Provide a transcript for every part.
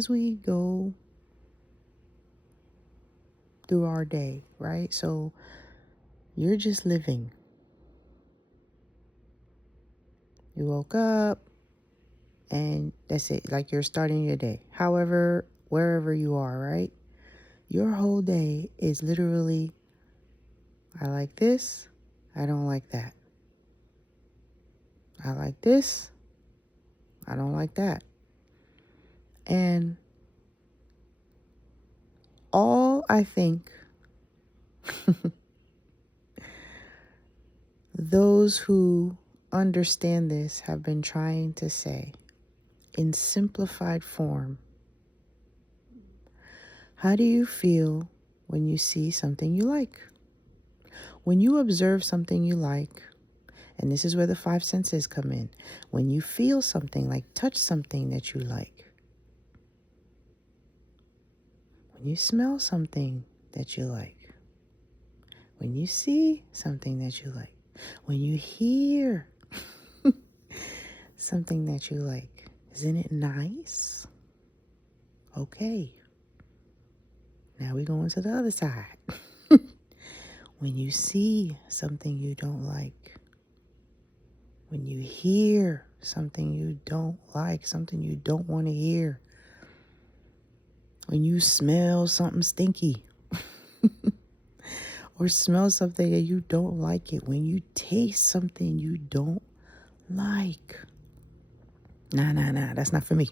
as we go through our day, right? So you're just living. You woke up and that's it. Like you're starting your day. However, wherever you are, right? Your whole day is literally, I like this. I don't like that. I like this. I don't like that. And all I think those who understand this have been trying to say in simplified form, how do you feel when you see something you like? When you observe something you like, and this is where the five senses come in. When you feel something, like touch something that you like. When you smell something that you like. When you see something that you like. When you hear something that you like. Isn't it nice? Okay. Now we're going to the other side. When you see something you don't like. When you hear something you don't like, something you don't want to hear. When you smell something stinky. Or smell something and you don't like it. When you taste something you don't like. Nah, that's not for me.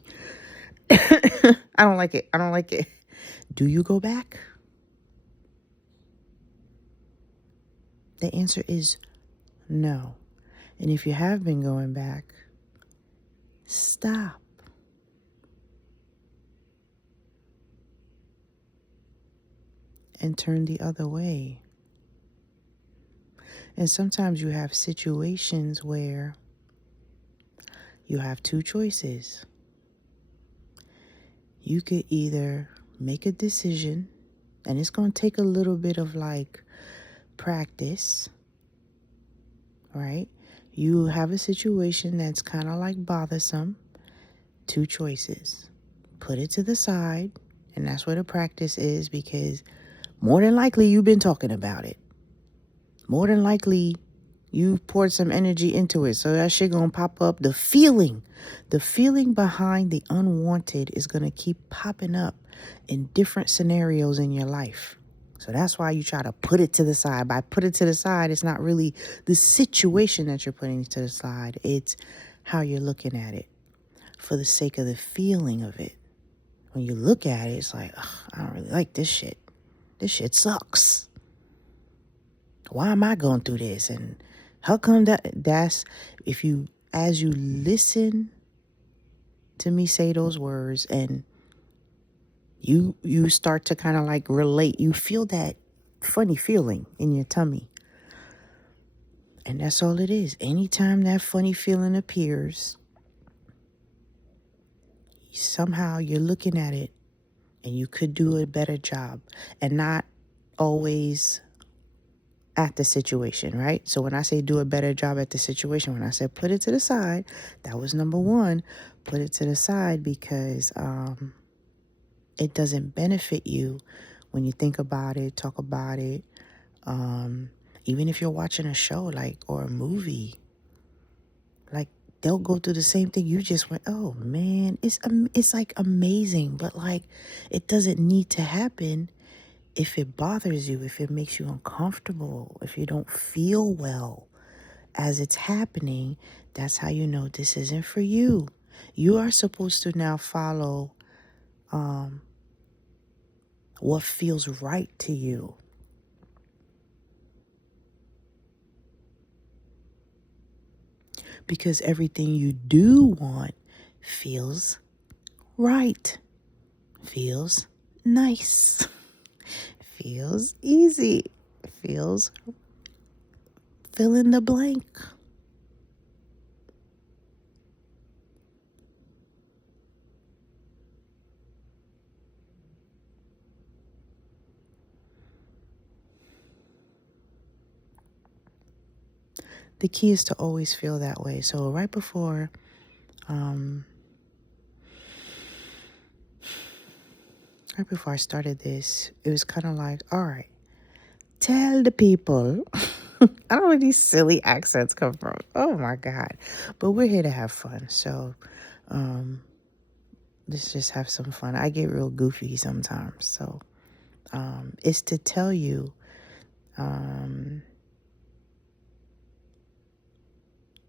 I don't like it. Do you go back? The answer is no. And if you have been going back, stop. And turn the other way. And sometimes you have situations where you have two choices. You could either make a decision, and it's going to take a little bit of practice, right? You have a situation that's kind of bothersome. Two choices. Put it to the side, and that's where the practice is, because more than likely you've been talking about it. More than likely you poured some energy into it. So that shit gonna pop up. The feeling behind the unwanted is gonna keep popping up in different scenarios in your life. So that's why you try to put it to the side. By put it to the side, it's not really the situation that you're putting to the side. It's how you're looking at it for the sake of the feeling of it. When you look at it, it's like, I don't really like this shit. This shit sucks. Why am I going through this? And how come that's, as you listen to me say those words and you start to kind of relate, you feel that funny feeling in your tummy. And that's all it is. Anytime that funny feeling appears, somehow you're looking at it and you could do a better job, and not always at the situation, right? So when I say do a better job at the situation, when I said put it to the side, that was number one. Put it to the side because it doesn't benefit you when you think about it, talk about it. Even if you're watching a show or a movie, they'll go through the same thing. You just went, oh man, it's amazing, but it doesn't need to happen. If it bothers you, if it makes you uncomfortable, if you don't feel well as it's happening, that's how you know this isn't for you. You are supposed to now follow what feels right to you. Because everything you do want feels right, feels nice, feels easy, feels fill in the blank. The key is to always feel that way. So right before right before I started this, it was kind of like, all right, tell the people. I don't know where these silly accents come from. Oh my God. But we're here to have fun. So let's just have some fun. I get real goofy sometimes. So it's to tell you,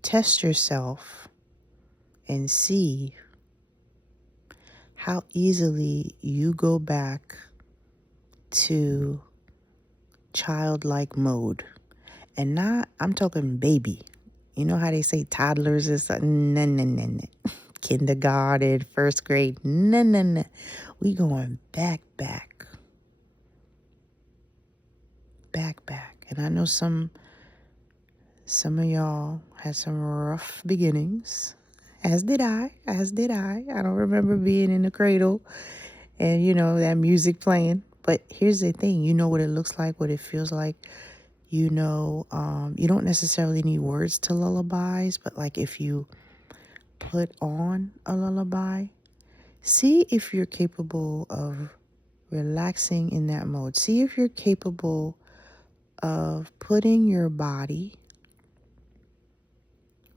test yourself and see how easily you go back to childlike mode. And not, I'm talking baby. You know how they say toddlers is something? No, no, no, no. Kindergarten, first grade. No, no, no. We going back. And I know some of y'all had some rough beginnings. As did I. I don't remember being in the cradle and, that music playing. But here's the thing. You know what it looks like, what it feels like. You don't necessarily need words to lullabies, but like if you put on a lullaby, see if you're capable of relaxing in that mode. See if you're capable of putting your body,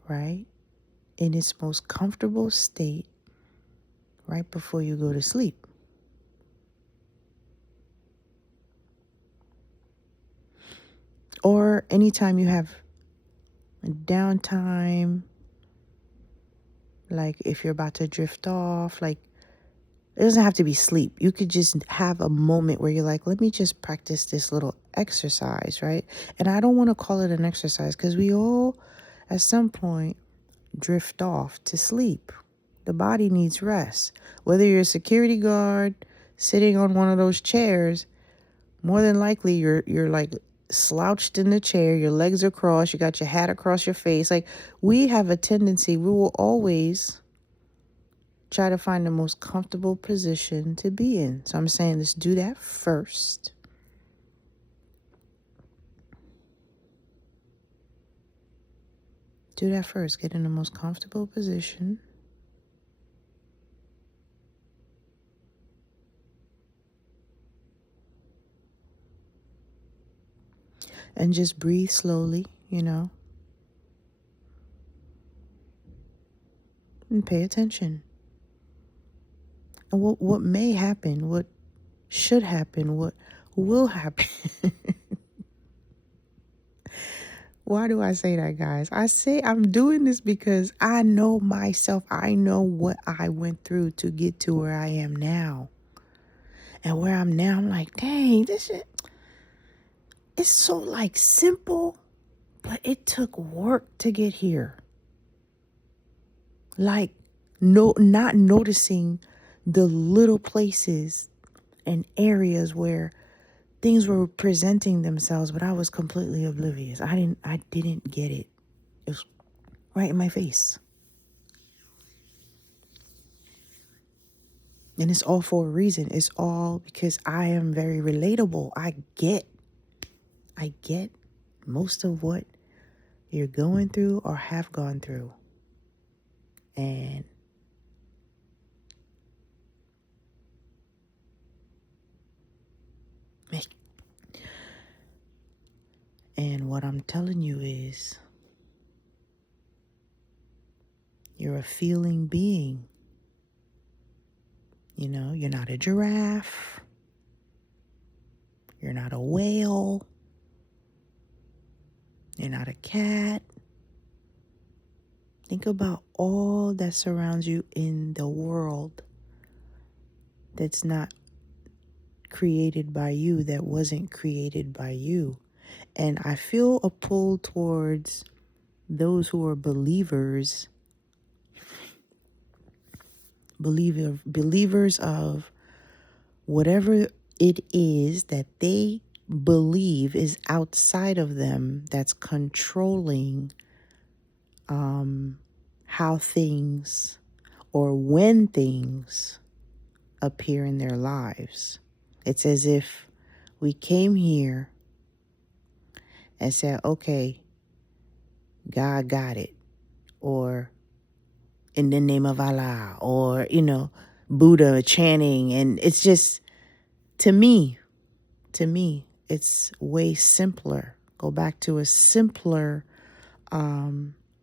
right, in its most comfortable state right before you go to sleep. Or anytime you have a downtime, like if you're about to drift off, like it doesn't have to be sleep. You could just have a moment where you're like, let me just practice this little exercise, right? And I don't want to call it an exercise because we all, at some point, drift off to sleep. The body needs rest. Whether you're a security guard sitting on one of those chairs, more than likely you're like slouched in the chair, your legs are crossed, you got your hat across your face. Like we have a tendency, we will always try to find the most comfortable position to be in. So I'm saying let's do that first. Do that first. Get in the most comfortable position. And just breathe slowly, and pay attention. And what may happen, what should happen, what will happen. Why do I say that, guys? I say I'm doing this because I know myself. I know what I went through to get to where I am now. And where I'm now, I'm like, dang, this shit, it's so like simple, but it took work to get here. Like, not noticing the little places and areas where things were presenting themselves, but I was completely oblivious. I didn't get it. It was right in my face. And it's all for a reason. It's all because I am very relatable. I get most of what you're going through or have gone through. And what I'm telling you is you're a feeling being. You're not a giraffe. You're not a whale. You're not a cat. Think about all that surrounds you in the world that's not created by you, that wasn't created by you. And I feel a pull towards those who are believers of whatever it is that they believe is outside of them that's controlling how things or when things appear in their lives. It's as if we came here and said, okay, God got it, or in the name of Allah, or, Buddha chanting, and it's just To me, it's way simpler. Go back to a simpler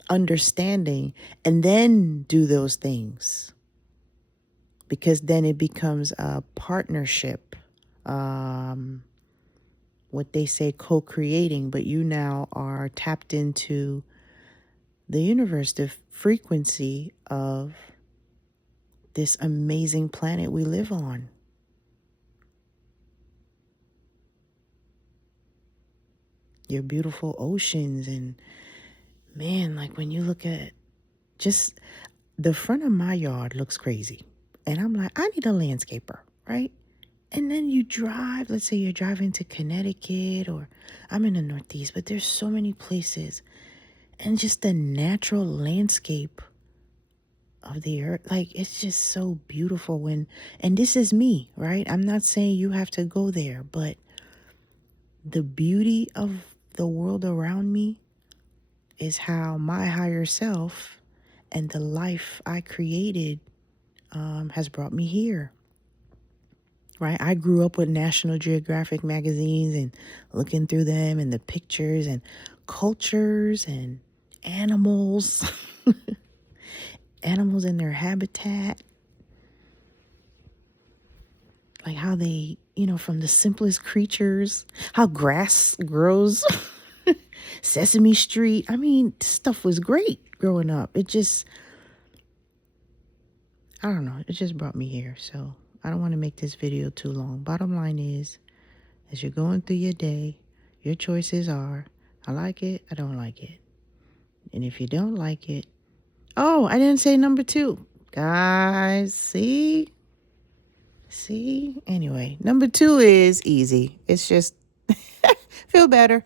understanding and then do those things, because then it becomes a partnership. What they say, co-creating, but you now are tapped into the universe, the frequency of this amazing planet we live on. Your beautiful oceans, and man, like when you look at just the front of my yard looks crazy. And I'm like, I need a landscaper, right? And then you drive, let's say you're driving to Connecticut, or I'm in the Northeast, but there's so many places. And just the natural landscape of the earth, like it's just so beautiful and this is me, right? I'm not saying you have to go there, but the beauty of the world around me is how my higher self and the life I created has brought me here. Right? I grew up with National Geographic magazines and looking through them and the pictures and cultures and animals, animals in their habitat, like how they, from the simplest creatures, how grass grows, Sesame Street. I mean, stuff was great growing up. I don't know, it just brought me here. So I don't want to make this video too long. Bottom line is, as you're going through your day, your choices are, I like it, I don't like it. And if you don't like it, oh, I didn't say number 2. Guys, see? Anyway, number 2 is easy. It's just feel better.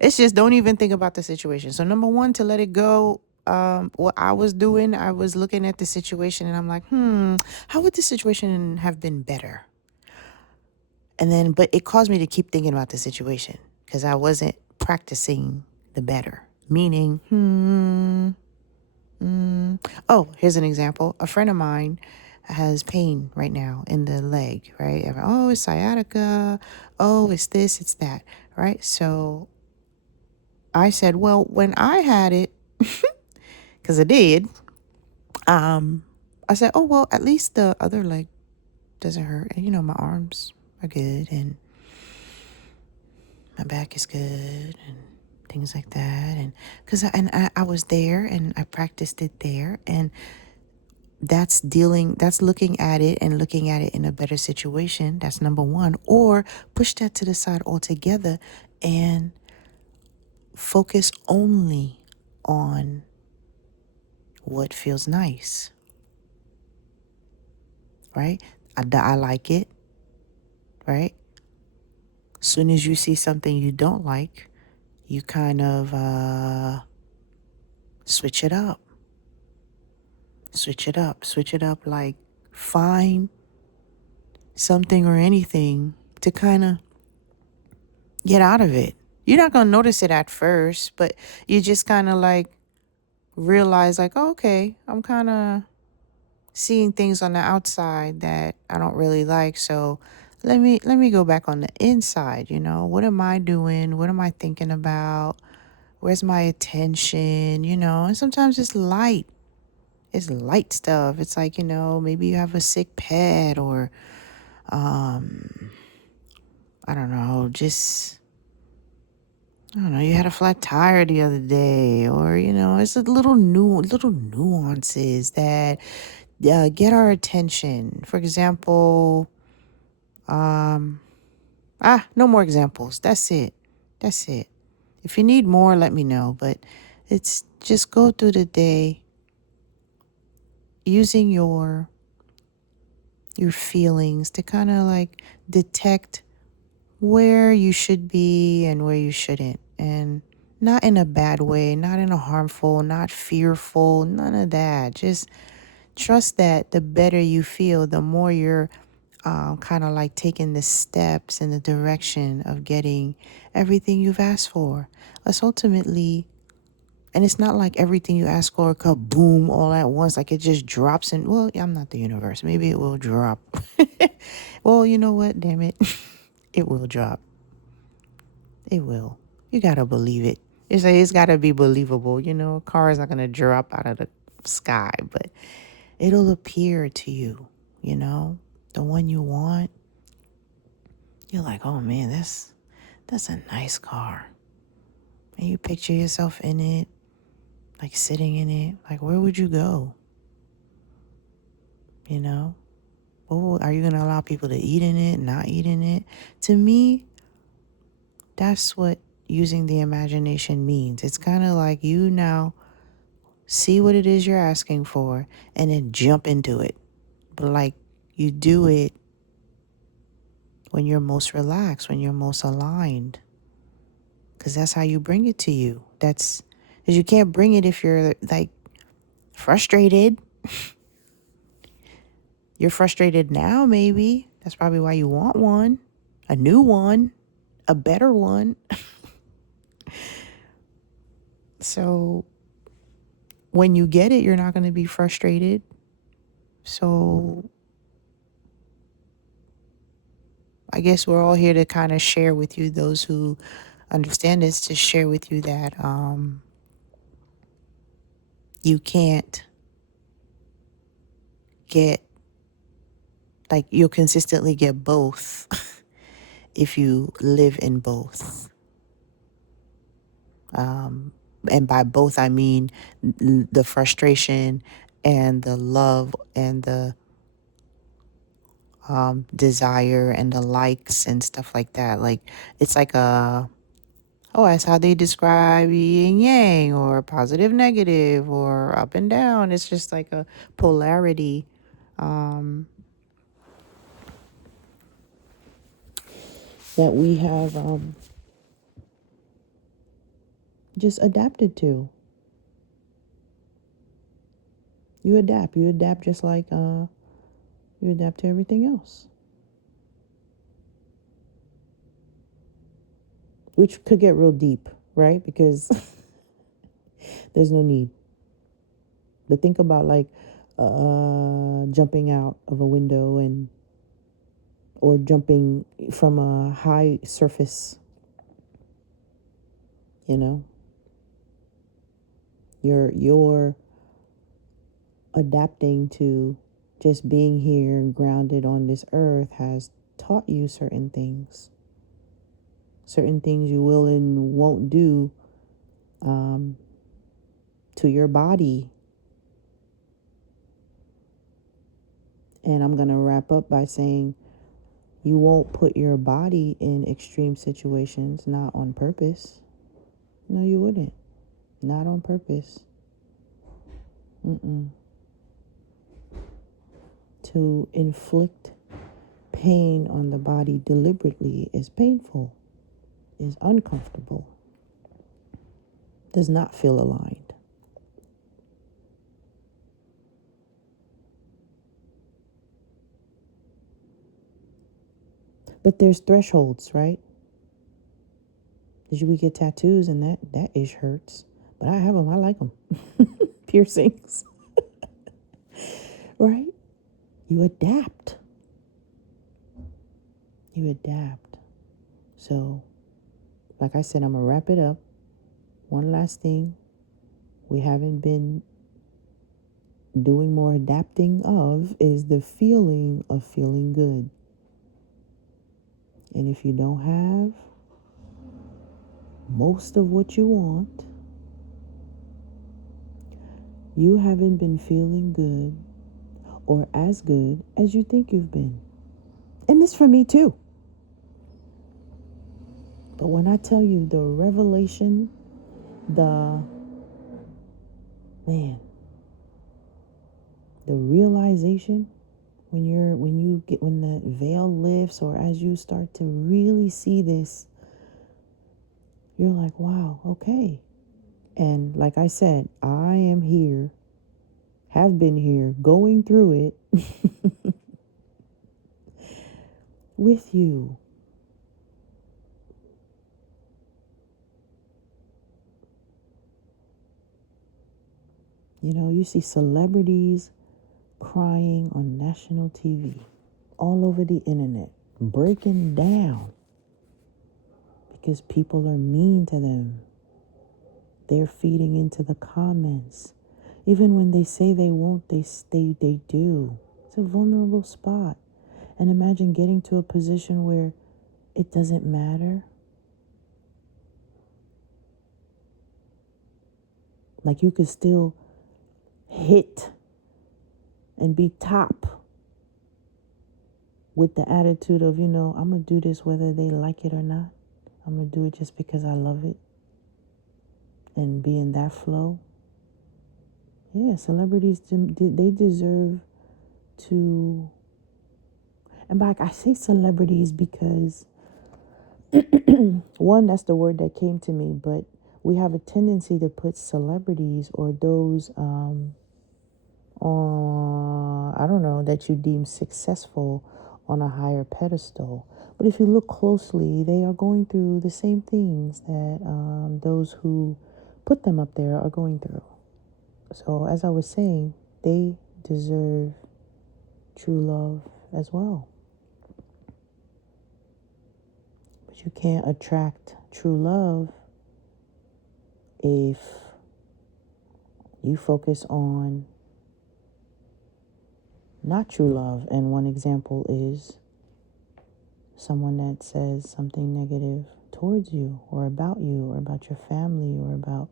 It's just don't even think about the situation. So number 1, to let it go. What I was doing, I was looking at the situation and I'm like, how would the situation have been better? And then, but it caused me to keep thinking about the situation because I wasn't practicing the better. Meaning, oh, here's an example. A friend of mine has pain right now in the leg, right? Oh, it's sciatica. Oh, it's this, it's that, right? So I said, well, when I had it, because I did, I said, oh, well, at least the other leg doesn't hurt. And, my arms are good and my back is good and things like that. And because I was there and I practiced it there. And that's looking at it and looking at it in a better situation. That's number 1. Or push that to the side altogether and focus only on what feels nice, right? I like it, right? Soon as you see something you don't like, you kind of switch it up. Switch it up, like find something or anything to kind of get out of it. You're not going to notice it at first, but you just kind of like realize like, oh, okay, I'm kind of seeing things on the outside that I don't really like. So let me go back on the inside, what am I doing? What am I thinking about? Where's my attention? And sometimes it's light. It's light stuff. It's like, maybe you have a sick pet or I don't know, you had a flat tire the other day, or, it's a little nuances that get our attention. For example, no more examples. That's it. If you need more, let me know. But it's just go through the day using your feelings to kind of like detect where you should be and where you shouldn't. And not in a bad way, not in a harmful, not fearful, none of that. Just trust that the better you feel, the more you're kind of like taking the steps in the direction of getting everything you've asked for. Let's ultimately And it's not like everything you ask for, kaboom, all at once. Like it just drops in. Well, I'm not the universe. Maybe it will drop. Well, you know what? Damn it. It will drop. It will. You got to believe it. It's got to be believable. A car is not going to drop out of the sky, but it'll appear to you, the one you want. You're like, oh man, that's a nice car. And you picture yourself in it, like sitting in it. Like, where would you go? Oh, are you going to allow people to eat in it, not eat in it? To me, that's what using the imagination means. It's kind of like you now see what it is you're asking for and then jump into it. But like you do it when you're most relaxed, when you're most aligned. Because that's how you bring it to you. Because you can't bring it if you're like frustrated. You're frustrated now, maybe. That's probably why you want one, a new one, a better one. So when you get it, you're not going to be frustrated. So I guess we're all here to kind of share with you, those who understand this, to share with you that you can't get, like, you'll consistently get both if you live in both. And by both, I mean the frustration and the love and the desire and the likes and stuff like that. Like, it's like that's how they describe yin yang or positive, negative, or up and down. It's just like a polarity. That we have just adapted to. You adapt. You adapt just like you adapt to everything else. Which could get real deep, right? Because there's no need. But think about like jumping out of a window or jumping from a high surface. You're adapting to just being here and grounded on this earth has taught you certain things. Certain things you will and won't do to your body. And I'm going to wrap up by saying you won't put your body in extreme situations, not on purpose. No, you wouldn't. Not on purpose. To inflict pain on the body deliberately is painful, is uncomfortable, does not feel aligned. But there's thresholds, right? Did we get tattoos and that ish hurts? But I have them. I like them. Piercings. Right? You adapt. You adapt. So, like I said, I'm going to wrap it up. One last thing. We haven't been doing more adapting of is the feeling of feeling good. And if you don't have most of what you want, you haven't been feeling good or as good as you think you've been. And this for me too. But when I tell you the revelation, the realization, when the veil lifts, or as you start to really see this, you're like, wow, okay. And like I said, I am here, have been here, going through it with you. You see celebrities crying on national TV, all over the internet, breaking down because people are mean to them. They're feeding into the comments. Even when they say they won't, they do. It's a vulnerable spot. And imagine getting to a position where it doesn't matter. Like you could still hit and be top with the attitude of, I'm going to do this whether they like it or not. I'm going to do it just because I love it. And be in that flow. Yeah, celebrities, they deserve to. And I say celebrities because, one, that's the word that came to me, but we have a tendency to put celebrities or those I don't know, that you deem successful on a higher pedestal. But if you look closely, they are going through the same things that those who put them up there are going through. So as I was saying, they deserve true love as well. But you can't attract true love if you focus on not true love. And one example is someone that says something negative towards you or about your family or about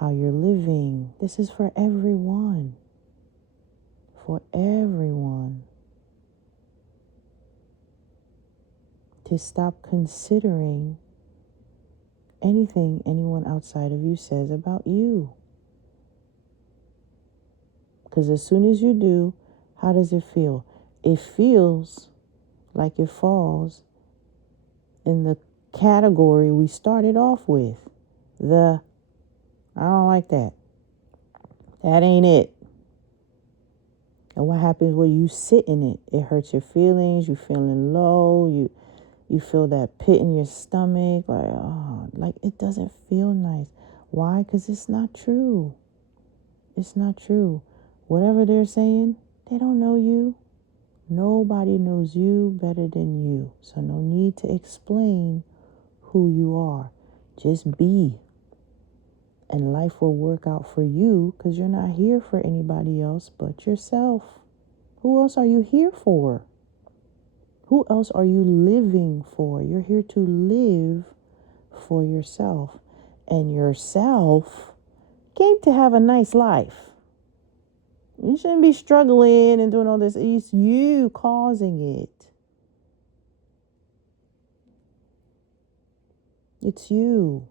how you're living. This is for everyone. For everyone. To stop considering anything anyone outside of you says about you. Because as soon as you do, how does it feel? It feels like it falls in the category we started off with. I don't like that. That ain't it. And what happens when you sit in it? It hurts your feelings. You're feeling low. You feel that pit in your stomach. Like it doesn't feel nice. Why? Because it's not true. It's not true. Whatever they're saying, they don't know you. Nobody knows you better than you. So no need to explain who you are. Just be. And life will work out for you because you're not here for anybody else but yourself. Who else are you here for? Who else are you living for? You're here to live for yourself. And yourself came to have a nice life. You shouldn't be struggling and doing all this. It's you causing it. It's you.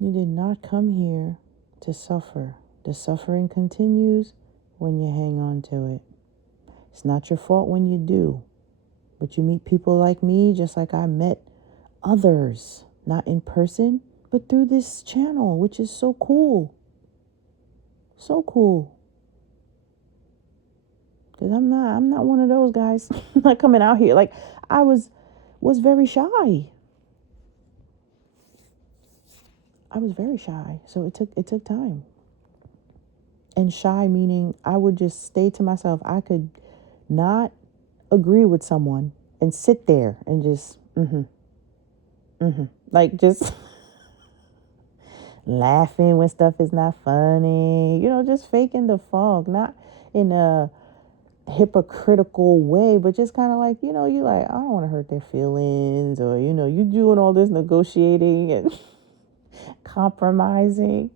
You did not come here to suffer. The suffering continues when you hang on to it. It's not your fault when you do. But you meet people like me, just like I met others, not in person, but through this channel, which is so cool. So cool. Because I'm not one of those guys not coming out here. Like I was very shy. I was very shy. So it took time. And shy meaning I would just stay to myself. I could not agree with someone and sit there and just like just laughing when stuff is not funny, just faking the funk, not in a hypocritical way, but just kind of like, you like, I don't want to hurt their feelings, or you doing all this negotiating and compromising,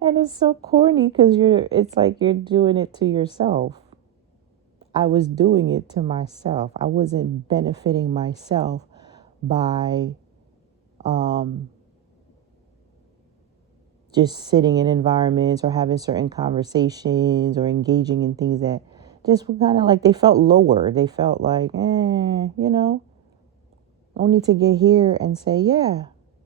and it's so corny because it's like you're doing it to yourself. I was doing it to myself. I wasn't benefiting myself by just sitting in environments or having certain conversations or engaging in things that just were kind of like, they felt lower. They felt like, only to get here and say, yeah,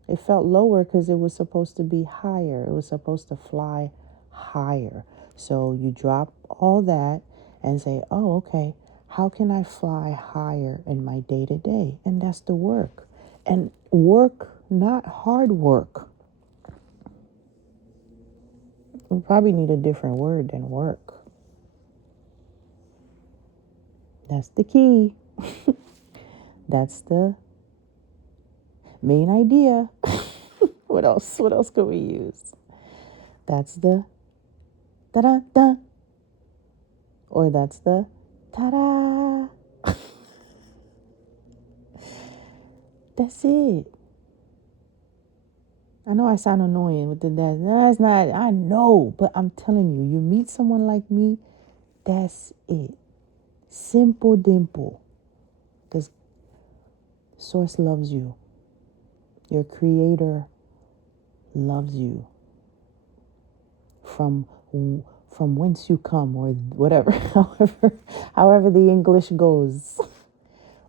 it felt lower because it was supposed to be higher. It was supposed to fly higher. So you drop all that and say, oh, okay, how can I fly higher in my day to day? And that's the work. And work, not hard work. We probably need a different word than work. That's the key. That's the main idea. What else? What else could we use? That's the da-da-da. Or that's the ta-da. That's it. I know I sound annoying with the that. That's not, I know, but I'm telling you, you meet someone like me, that's it. Simple dimple. Because Source loves you. Your creator loves you. From whence you come, or whatever, however the English goes.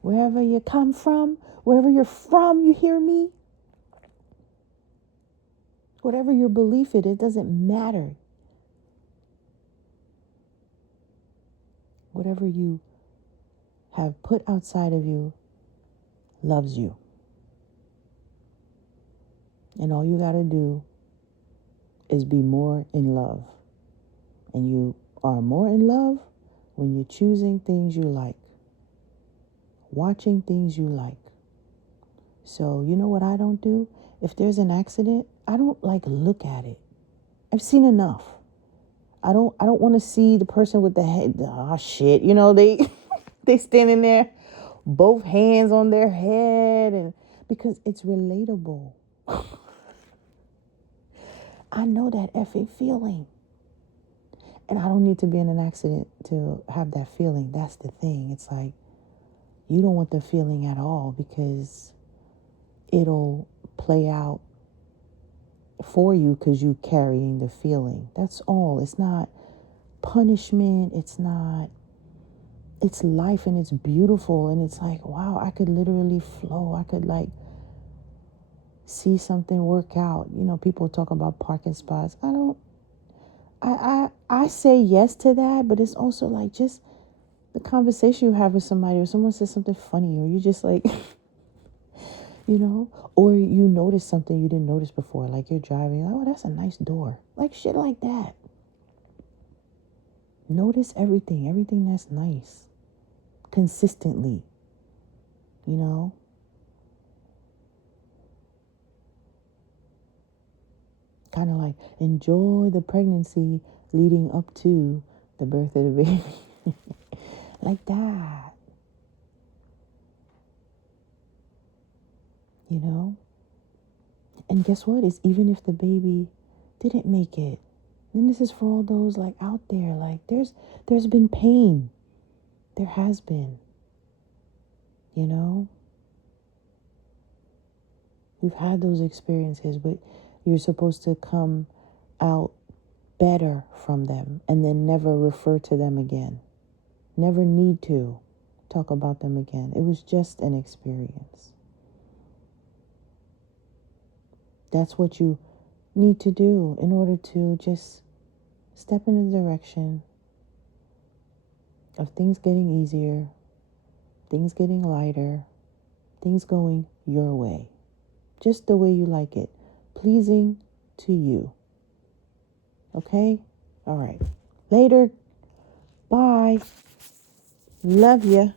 Wherever you come from, wherever you're from, you hear me? Whatever your belief it doesn't matter. Whatever you have put outside of you loves you. And all you got to do is be more in love. And you are more in love when you're choosing things you like, watching things you like. So you know what I don't do? If there's an accident, I don't look at it. I've seen enough. I don't want to see the person with the head. Oh shit, they standing there, both hands on their head, and because it's relatable. I know that effing feeling. And I don't need to be in an accident to have that feeling. That's the thing. It's like, you don't want the feeling at all because it'll play out for you because you carrying the feeling. That's all. It's not punishment. It's life, and it's beautiful. And it's like, wow, I could literally flow. I could see something work out. People talk about parking spots. I say yes to that, but it's also like just the conversation you have with somebody, or someone says something funny, or you just or you notice something you didn't notice before, like you're driving, oh, that's a nice door, like shit like that. Notice everything that's nice, consistently, kind of like enjoy the pregnancy leading up to the birth of the baby. Like that, and guess what, is even if the baby didn't make it, then this is for all those out there, there's been pain, there has been, we've had those experiences, but you're supposed to come out better from them and then never refer to them again. Never need to talk about them again. It was just an experience. That's what you need to do in order to just step in the direction of things getting easier, things getting lighter, things going your way. Just the way you like it. Pleasing to you. Okay? All right. Later. Bye. Love ya.